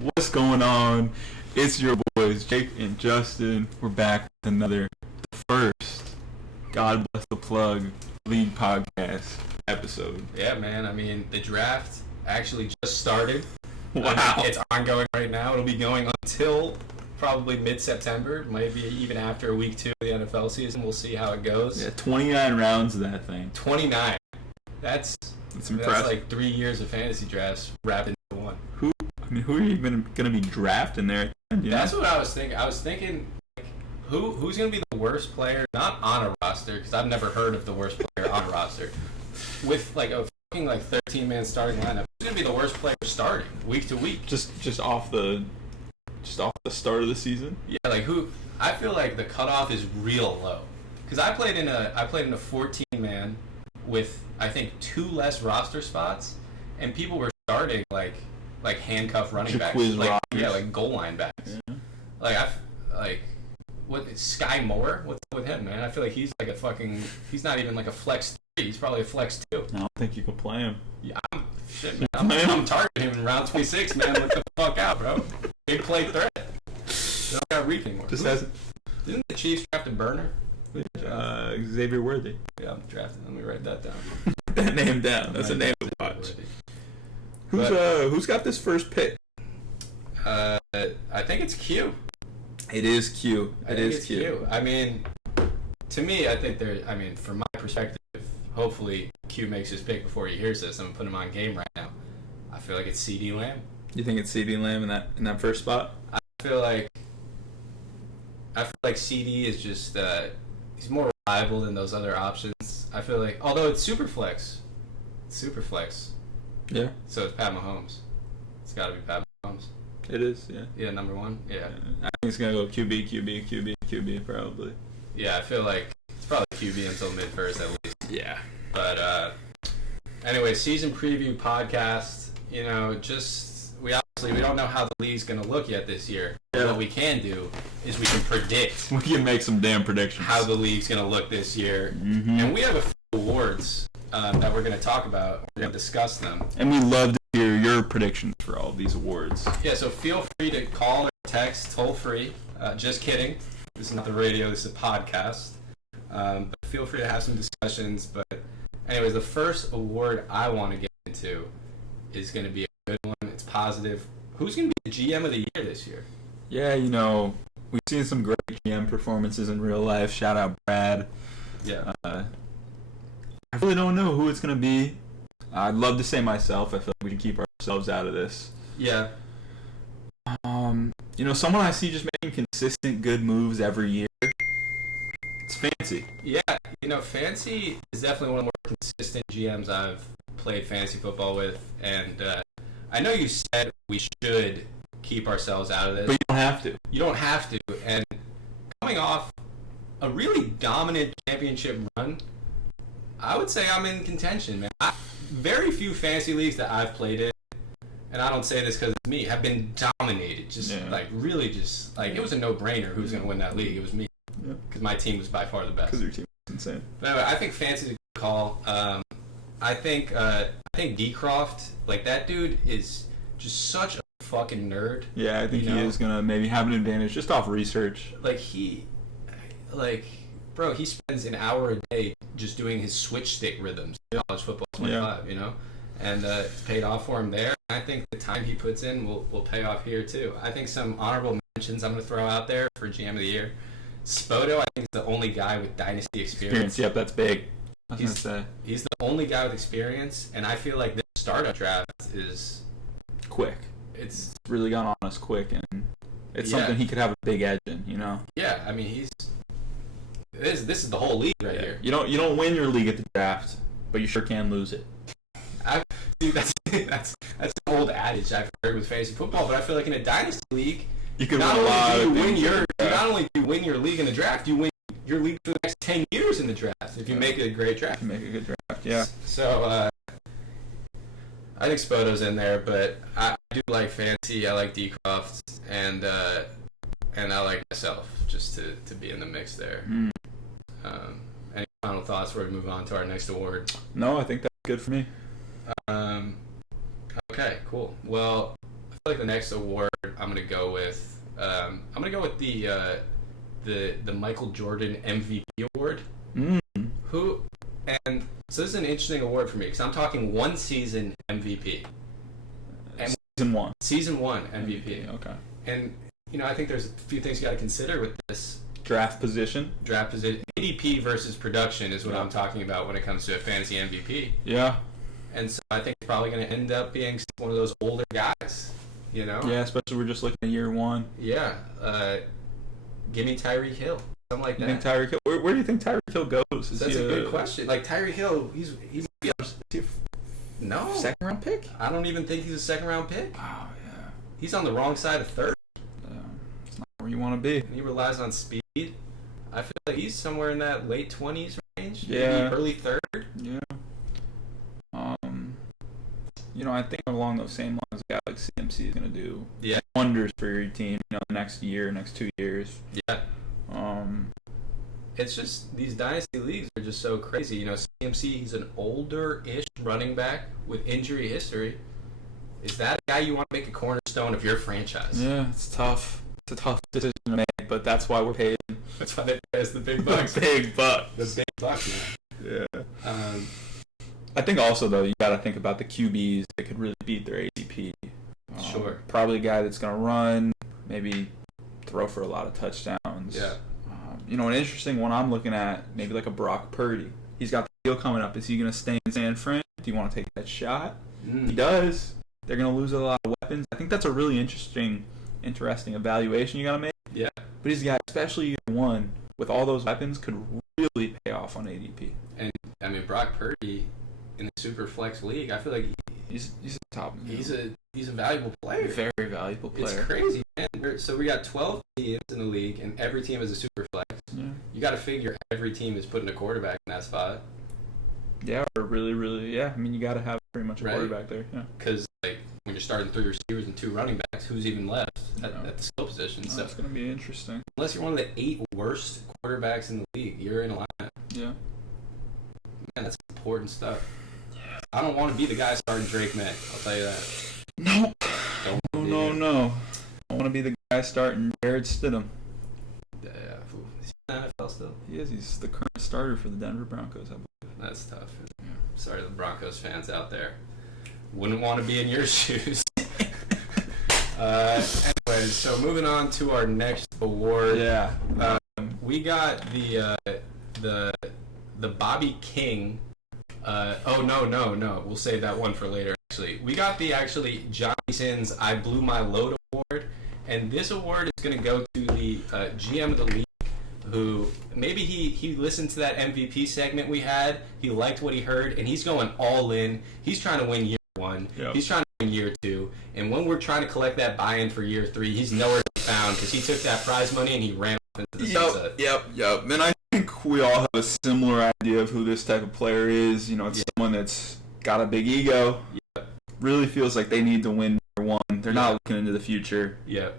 What's going on? It's your boys, Jake and Justin. We're back with another, the first, God bless the plug, league podcast episode. Yeah, man. I mean, the draft actually just started. Wow. It's ongoing right now. It'll be going until probably mid-September, maybe even after week 2 of the NFL season. We'll see how it goes. Yeah, 29 rounds of that thing. 29. That's impressive. That's like 3 years of fantasy drafts wrapped into one. Who are you even going to be drafting there? That's what I was thinking. I was thinking, like, who's going to be the worst player, not on a roster, because I've never heard of the worst player on a roster, with like a fucking like 13-man starting lineup. Who's going to be the worst player starting week to week? Just off the start of the season? Yeah, like who? I feel like the cutoff is real low, because I played in a 14-man with I think 2 less roster spots, and people were starting like handcuff running backs, like goal line backs. Yeah. What Sky Moore? What's up with him, man? I feel like he's like he's not even like a flex 3. He's probably a flex 2. I don't think you can play him. Yeah, I'm targeting him in round 26, man. Look the fuck out, bro. Big play threat. They don't got reach anymore. Didn't the Chiefs draft a burner? Xavier Worthy. Yeah, I'm drafting. Let me write that down. That name down. That's a name to watch. Who's got this first pick? I think it's Q. It is Q. It is Q. I mean, to me, I think from my perspective, hopefully Q makes his pick before he hears this. I'm gonna put him on game right now. I feel like it's CD Lamb. You think it's CD Lamb in that first spot? I feel like CD is just he's more reliable than those other options. I feel like, although it's super flex. Yeah. So it's Pat Mahomes. It's got to be Pat Mahomes. It is, yeah. Yeah, number 1. Yeah. I think it's going to go QB, probably. Yeah, I feel like it's probably QB until mid-first at least. Yeah. But anyway, season preview podcast, we don't know how the league's going to look yet this year. Yeah. What we can do is we can predict. We can make some damn predictions. How the league's going to look this year. Mm-hmm. And we have a few awards that we're going to talk about. We're going to discuss them. And we love to hear your predictions for all of these awards. Yeah, so feel free to call or text toll free. Just kidding. This is not the radio. This is a podcast. But feel free to have some discussions. But anyways, the first award I want to get into is going to be a good one. It's positive. Who's going to be the GM of the year this year? Yeah, we've seen some great GM performances in real life. Shout out Brad. Yeah. I really don't know who it's going to be. I'd love to say myself. I feel like we can keep ourselves out of this. Yeah. Someone I see just making consistent good moves every year. It's Fancy. Yeah, Fancy is definitely one of the more consistent GMs I've played fantasy football with. And I know you said we should keep ourselves out of this. But you don't have to. You don't have to. And coming off a really dominant championship run, I would say I'm in contention, man. Very few fantasy leagues that I've played in, and I don't say this because it's me, have been dominated. It was a no-brainer who's going to win that league. It was me. Because my team was by far the best. Because your team was insane. But anyway, I think Fancy's a good call. I think Decroft, that dude is just such a fucking nerd. Yeah, I think he is going to maybe have an advantage just off research. Bro, he spends an hour a day just doing his switch stick rhythms in college football 25, and it's paid off for him there. I think the time he puts in will pay off here too. I think some honorable mentions I'm going to throw out there for GM of the year. Spoto, I think, is the only guy with dynasty experience. Yep, that's big. He's the only guy with experience, and I feel like this startup draft is quick. It's really gone on us quick, and it's something he could have a big edge in, Yeah, I mean, this is the whole league right here. You don't win your league at the draft, but you sure can lose it. That's an old adage I've heard with fantasy football, but I feel like in a dynasty league, you can not only do you win your league in the draft, you win your league for the next 10 years in the draft if you make a great draft. Make a good draft, yeah. So I think Spoto's in there, but I do like Fancy. I like Decroft, and I like myself just to be in the mix there. Any final thoughts before we move on to our next award? No, I think that's good for me. Okay, cool. Well, like the next award I'm gonna go with the Michael Jordan MVP award. Who and so this is an interesting award for me because I'm talking one season MVP. And Season one MVP. Okay. And I think there's a few things you got to consider with this. Draft position. ADP versus production is what I'm talking about when it comes to a fantasy MVP. Yeah. And so I think it's probably going to end up being one of those older guys, Yeah, especially we're just looking at year one. Yeah. Give me Tyreek Hill. Something like that. You think Tyreek Hill? Where do you think Tyreek Hill goes? That's a good question. Like Tyreek Hill, he's no second round pick. I don't even think he's a second round pick. Oh yeah. He's on the wrong side of third. It's not where you want to be. And he relies on speed. I feel like he's somewhere in that late 20s range. Yeah. Maybe early third. Yeah. I think along those same lines, a guy like CMC is going to do wonders for your team. The next year, next 2 years. Yeah. It's just these dynasty leagues are just so crazy. CMC, he's an older-ish running back with injury history. Is that a guy you want to make a cornerstone of your franchise? Yeah, it's tough. It's a tough decision to make, but that's why we're paid. That's why they pay us the big bucks. The big bucks. The big bucks, man. Yeah. I think also, though, you got to think about the QBs that could really beat their ADP. Sure. Probably a guy that's going to run, maybe throw for a lot of touchdowns. Yeah. An interesting one I'm looking at, maybe like a Brock Purdy. He's got the deal coming up. Is he going to stay in San Fran? Do you want to take that shot? He does. They're going to lose a lot of weapons. I think that's a really interesting evaluation you got to make. Yeah. But he's got, especially year one, with all those weapons, could really pay off on ADP. And, Brock Purdy in the super flex league, I feel like he's a top. He's a valuable player. Very valuable player. It's crazy, man. So we got 12 teams in the league, and every team is a super flex. Yeah. You got to figure every team is putting a quarterback in that spot. Yeah, or really, really, yeah. You got to have pretty much a quarterback there. Yeah. Because when you're starting 3 receivers and 2 running backs, who's even left at the skill position? So it's going to be interesting. Unless you're one of the 8 worst quarterbacks in the league, you're in a lineup. Yeah. Man, that's important stuff. I don't want to be the guy starting Drake May. I'll tell you that. No. No. I want to be the guy starting Jared Stidham. Yeah. Is he in the NFL still? He is. He's the current starter for the Denver Broncos, I believe. That's tough. Yeah. Sorry to the Broncos fans out there. Wouldn't want to be in your shoes. Anyways, so moving on to our next award. Yeah. We got the Bobby King. No. We'll save that one for later, actually. We got the Johnny Sins I Blew My Load award. And this award is going to go to the GM of the league, who maybe he listened to that MVP segment we had. He liked what he heard, and he's going all in. He's trying to win year 1. Yep. He's trying to win year 2. And when we're trying to collect that buy-in for year 3, he's nowhere to be found because he took that prize money and he ran off into the sunset. Yep. And I think we all have a similar idea of who this type of player is. It's someone that's got a big ego. Yep. Really feels like they need to win year 1. They're not looking into the future. Yep.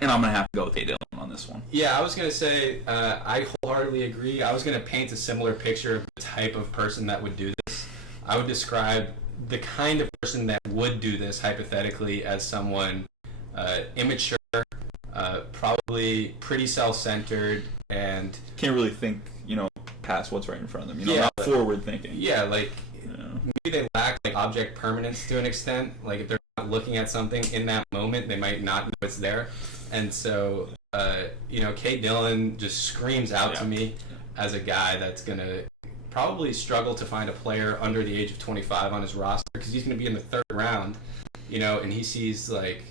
And I'm going to have to go with Dillon on this one. Yeah, I was going to say, I wholeheartedly agree. I was going to paint a similar picture of the type of person that would do this. I would describe the kind of person that would do this hypothetically as someone immature, probably pretty self-centered, and can't really think, past what's right in front of them. Not forward thinking. Yeah, maybe they lack object permanence to an extent. If they're not looking at something in that moment, they might not know it's there. And so, Kate Dillon just screams out to me as a guy that's gonna probably struggle to find a player under the age of 25 on his roster because he's going to be in the 3rd round, and he sees give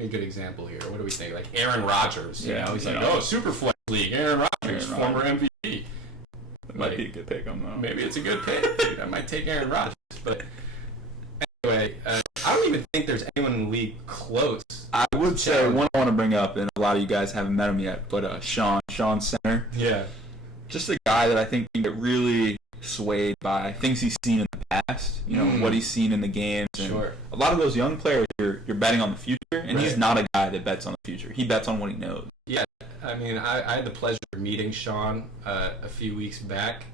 me a good example here. What do we think? Aaron Rodgers, he's super flex league, Aaron Rodgers, former MVP. That might be a good pick on though. Maybe it's a good pick. I might take Aaron Rodgers, but anyway, I don't even think there's anyone in the league close. I would say one I want to bring up, and a lot of you guys haven't met him yet, but Sean Center. Yeah. Just a guy that I think can get really swayed by things he's seen in the past, what he's seen in the games. And a lot of those young players, you're betting on the future, and he's not a guy that bets on the future. He bets on what he knows. Yeah, I had the pleasure of meeting Sean a few weeks back,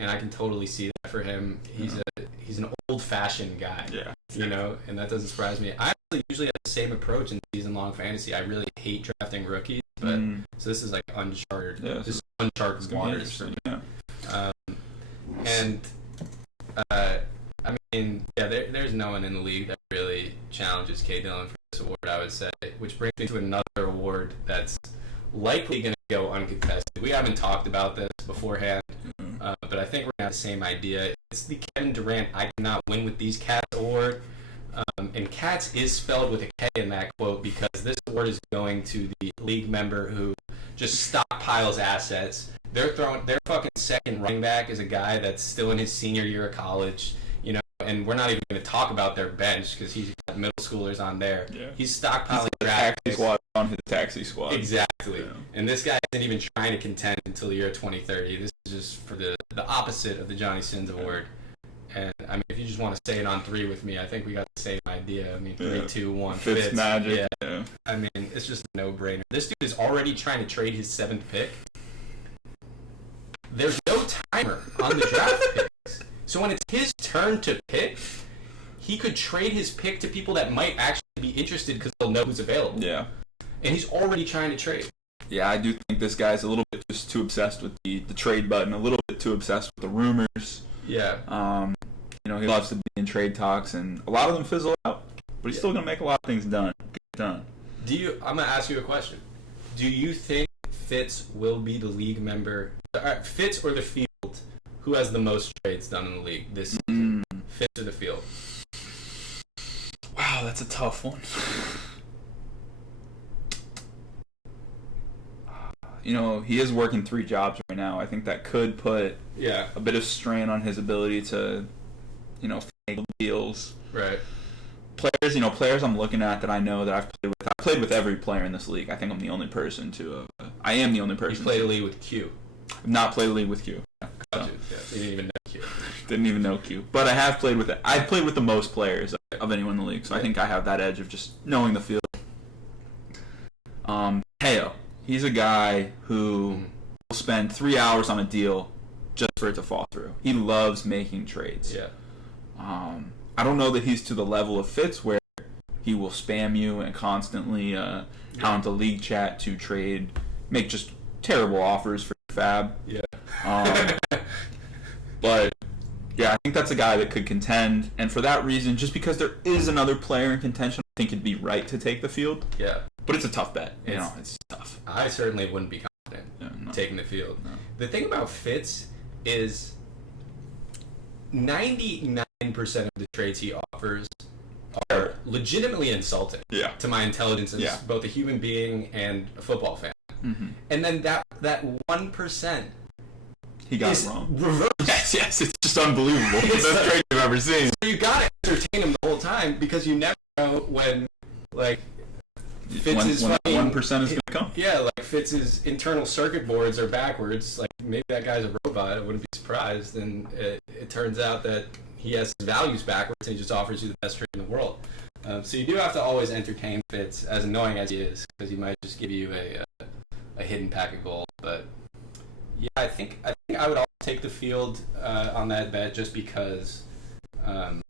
and I can totally see that for him. He's an old-fashioned guy. Yeah. You know, and that doesn't surprise me. I usually have the same approach in season-long fantasy. I really hate drafting rookies, but so this is like uncharted. Yeah, this is uncharted waters for me. Yeah. I mean, there's no one in the league that really challenges K. Dillon for this award, I would say, which brings me to another award that's likely going to go uncontested. We haven't talked about this beforehand, but I think we're going to have the same idea. It's the Kevin Durant I Cannot Win With These Cats award. And Cats is spelled with a K in that quote because this award is going to the league member who just stockpiles assets. Their fucking second running back is a guy that's still in his senior year of college, you know, and we're not even going to talk about their bench because he's got middle schoolers on there. Yeah. He's stockpiling draft picks on his taxi squad. Exactly. Yeah. And this guy isn't even trying to contend until the year 2030. This is just for the opposite of the Johnny Sins award. And I mean, if you just want to say it on 3 with me, I think we got the same idea. I mean, 3, 2, 1. Fitz magic. Yeah. I mean, it's just a no-brainer. This dude is already trying to trade his 7th pick. There's no timer on the draft picks. So when it's his turn to pick, he could trade his pick to people that might actually be interested because they'll know who's available. Yeah. And he's already trying to trade. Yeah, I do think this guy's a little bit just too obsessed with the trade button, a little bit too obsessed with the rumors. Yeah. You know, he loves to be in trade talks, and a lot of them fizzle out, but he's still going to make a lot of things get done. I'm going to ask you a question. Do you think Fitz will be the league member, Fitz or the field, who has the most trades done in the league this season? Fitz or the field? Wow, that's a tough one. You know, he is working 3 jobs right now. I think that could put a bit of strain on his ability to, you know, finagle deals. Right. Players I'm looking at that I know that I've played with. I've played with every player in this league. I think I'm the only person to. I am the only person. You played a league with Q. I've not played a league with Q. So. You didn't even know Q. Didn't even know Q. But I have played with it. I've played with the most players of anyone in the league, so I think I have that edge of just knowing the field. Teo. He's a guy who will spend 3 hours on a deal just for it to fall through. He loves making trades. Yeah. I don't know that he's to the level of Fitz where he will spam you and constantly hound the league chat to trade, make just terrible offers for Fab. Yeah. But yeah, I think that's a guy that could contend, and for that reason, just because there is another player in contention, I think it'd be right to take the field. Yeah. But it's a tough bet. It's tough. I certainly wouldn't be confident taking the field. No. The thing about Fitz is 99% of the trades he offers are legitimately insulting to my intelligence as both a human being and a football fan. Mm-hmm. And then that 1%. He got it wrong. Reversed. Yes, it's just unbelievable. It's the best trade I've ever seen. So you gotta entertain him the whole time because you never know when, like, Fitz's when 1% is gonna come. Yeah, like Fitz's internal circuit boards are backwards. Like maybe that guy's a robot. I wouldn't be surprised. And it turns out that he has his values backwards, and he just offers you the best trade in the world. So you do have to always entertain Fitz, as annoying as he is, because he might just give you a hidden pack of gold. But yeah, I think I would also take the field on that bet just because I'm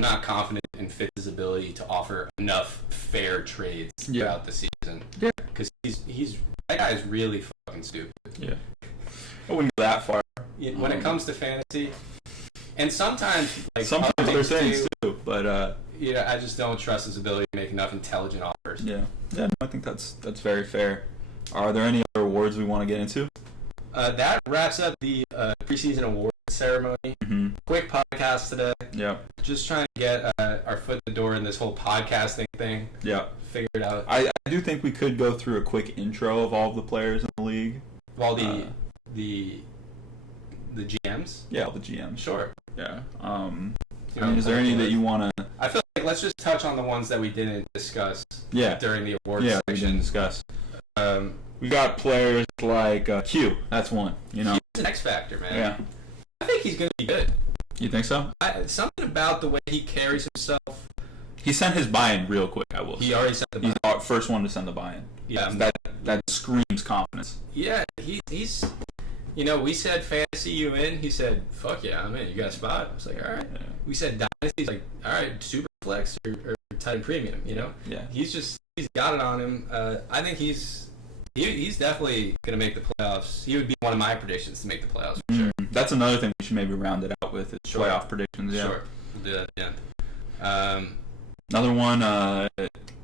not confident in Fitz's ability to offer enough fair trades throughout the season. Yeah, because that guy is really fucking stupid. Yeah, I wouldn't go that far. When it comes to fantasy, and sometimes other things too, but I just don't trust his ability to make enough intelligent offers. Yeah, no, I think that's very fair. Are there any other awards we want to get into? That wraps up the preseason award ceremony. Mm-hmm. Quick podcast today. Yeah. Just trying to get our foot in the door in this whole podcasting thing. Yeah. Figure it out. I do think we could go through a quick intro of all of the players in the league. Well, the GMs? Yeah, all the GMs. Sure. Yeah. Is there any that you want to... I feel like let's just touch on the ones that we didn't discuss during the awards section. We didn't discuss. We got players like Q. That's one. He's an X factor, man. Yeah. I think he's going to be good. You think so? Something about the way he carries himself. He sent his buy-in real quick, I will say. He already sent the buy-in. He's the first one to send the buy-in. Yeah. That screams confidence. Yeah, he's You know, we said fantasy, you in? He said, fuck yeah, I'm in. You got a spot? I was like, all right. Yeah. We said dynasty. He's like, all right, super flex or tight end premium, you know? Yeah. He's got it on him. I think he's definitely going to make the playoffs. He would be one of my predictions to make the playoffs for sure. That's another thing we should maybe round it out with is playoff predictions. Yeah. Sure. We'll do that at the end. Another one,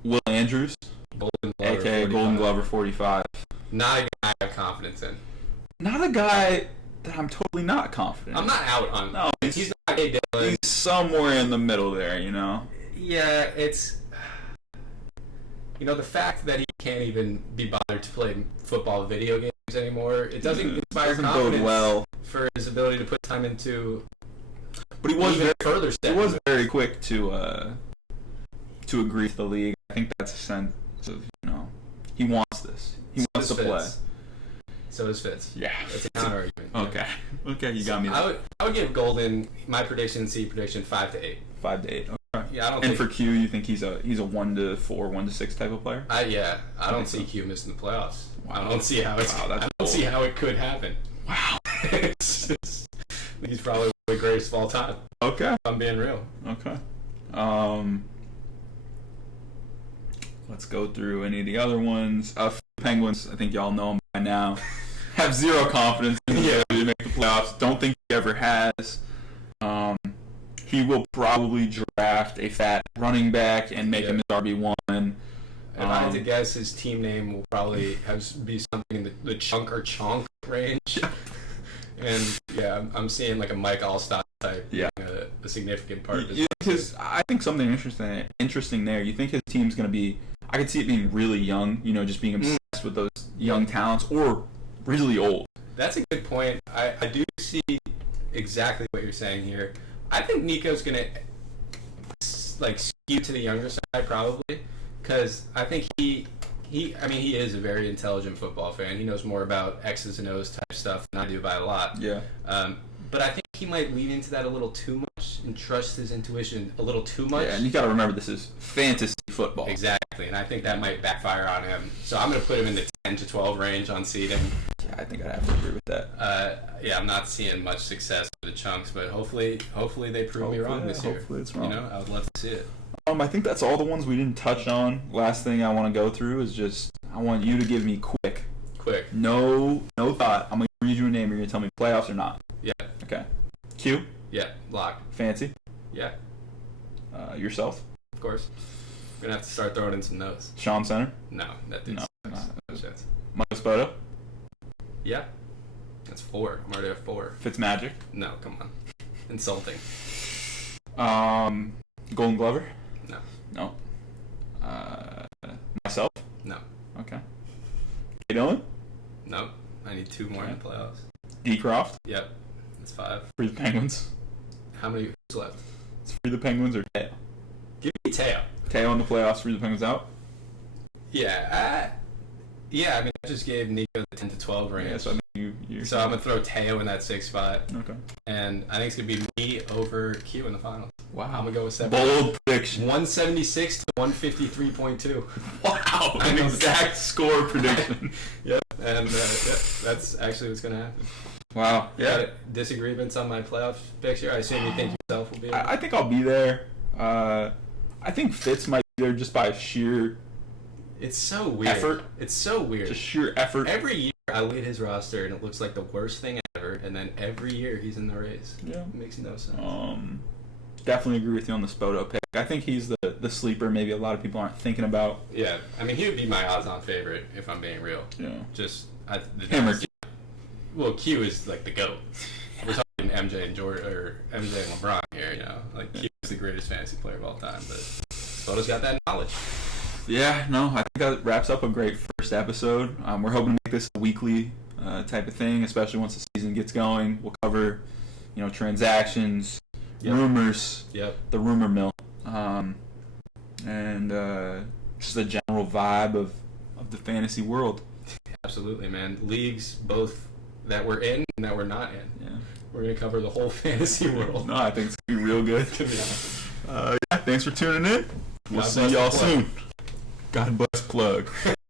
Will Andrews, Golden Glover, a.k.a. 45. Golden Glover 45. Not a guy I have confidence in. Not a guy that I'm totally not confident I'm not out on. No, he's not A. Dillon. He's somewhere in the middle there, you know? Yeah, it's... You know, the fact that he can't even be bothered to play football video games anymore, it doesn't inspire confidence well for his ability to put time into... But he was further steps. He was very quick to agree to the league. I think that's a sense of, you know, he wants this. He wants to play. So does Fitz. Yeah. That's a counter argument. Okay. Okay, you got me there. I would give Golden my prediction, 5 to 8. 5 to 8. Okay. Yeah, I don't. And for Q, you think he's a 1 to 4, 1 to 6 type of player? I don't see Q missing the playoffs. Wow. I don't see how see how it could happen. Wow. He's probably one of the greatest of all time. Okay. If I'm being real. Okay. Let's go through any of the other ones. Penguins, I think y'all know them by now. Have zero confidence in his ability to make the playoffs. Don't think he ever has. He will probably draft a fat running back and make him his RB1. If I had to guess, his team name will probably be something in the chunk or chonk range. And yeah, I'm seeing like a Mike Allstott type. Yeah, a significant part of his. Because I think something interesting there. You think his team's going to be? I could see it being really young. You know, just being obsessed with those young talents, or really old. That's a good point. I do see exactly what you're saying here. I think Nico's going to like skew to the younger side probably, because I think he is a very intelligent football fan. He knows more about X's and O's type stuff than I do by a lot. Yeah. But I think he might lean into that a little too much and trust his intuition a little too much. Yeah, and you got to remember this is fantasy football. Exactly, and I think that might backfire on him. So I'm going to put him in the 10 to 12 range on seeding. Yeah, I think I'd have to agree with that. Yeah, I'm not seeing much success with the chunks, but hopefully they prove me wrong this year. Hopefully it's wrong. You know, I would love to see it. I think that's all the ones we didn't touch on. Last thing I want to go through is just I want you to give me quick. No thought. I'm gonna read you a name. You're gonna tell me playoffs or not. Yeah. Okay. Q. Yeah. Lock. Fancy. Yeah. Yourself. Of course. We're gonna have to start throwing in some notes. Sean Center. No, that dude's no. chance. Michael Spoto. Yeah. That's 4. I'm already at 4. Fitzmagic. No, come on. Insulting. Golden Glover. No. Myself. No. Okay. K. Dillon. No. I need 2 more in the playoffs. D. Croft. Yep. That's 5. Free the Penguins. How many who's left? It's free the Penguins or Teo. Give me Teo. Teo in the playoffs. Free the Penguins out. Yeah. I mean, I just gave Nico the 10 to 12 range. Yeah, so I think you're So I'm going to throw Teo in that 6th spot. Okay. And I think it's going to be me over Q in the finals. Wow. I'm going to go with 7. Bold prediction. 176 to 153.2. Wow. I An know exact score prediction. Yep. And that's actually what's going to happen. Wow. Yeah. Disagreements on my playoff picks here? I assume you think yourself will be there? I think I'll be there. I think Fitz might be there just by sheer It's so weird. effort. It's so weird. Just sheer effort. Every year I look at his roster and it looks like the worst thing ever, and then every year he's in the race. Yeah. It makes no sense. Definitely agree with you on the Spoto pick. I think he's the sleeper maybe a lot of people aren't thinking about. Yeah. I mean, he would be my odds-on favorite if I'm being real. Yeah. Him or Q. Well, Q is like the GOAT. We're talking MJ and Jordan, or MJ and LeBron here, you know. Like, Q is the greatest fantasy player of all time, but Spoto's got that knowledge. Yeah, no, I think that wraps up a great first episode. We're hoping to make this a weekly type of thing, especially once the season gets going. We'll cover, transactions, rumors, the rumor mill, and just a general vibe of the fantasy world. Absolutely, man. Leagues both that we're in and that we're not in. Yeah. We're going to cover the whole fantasy world. No, I think it's going to be real good. To be honest. Yeah, thanks for tuning in. We'll see y'all soon. God bless plug.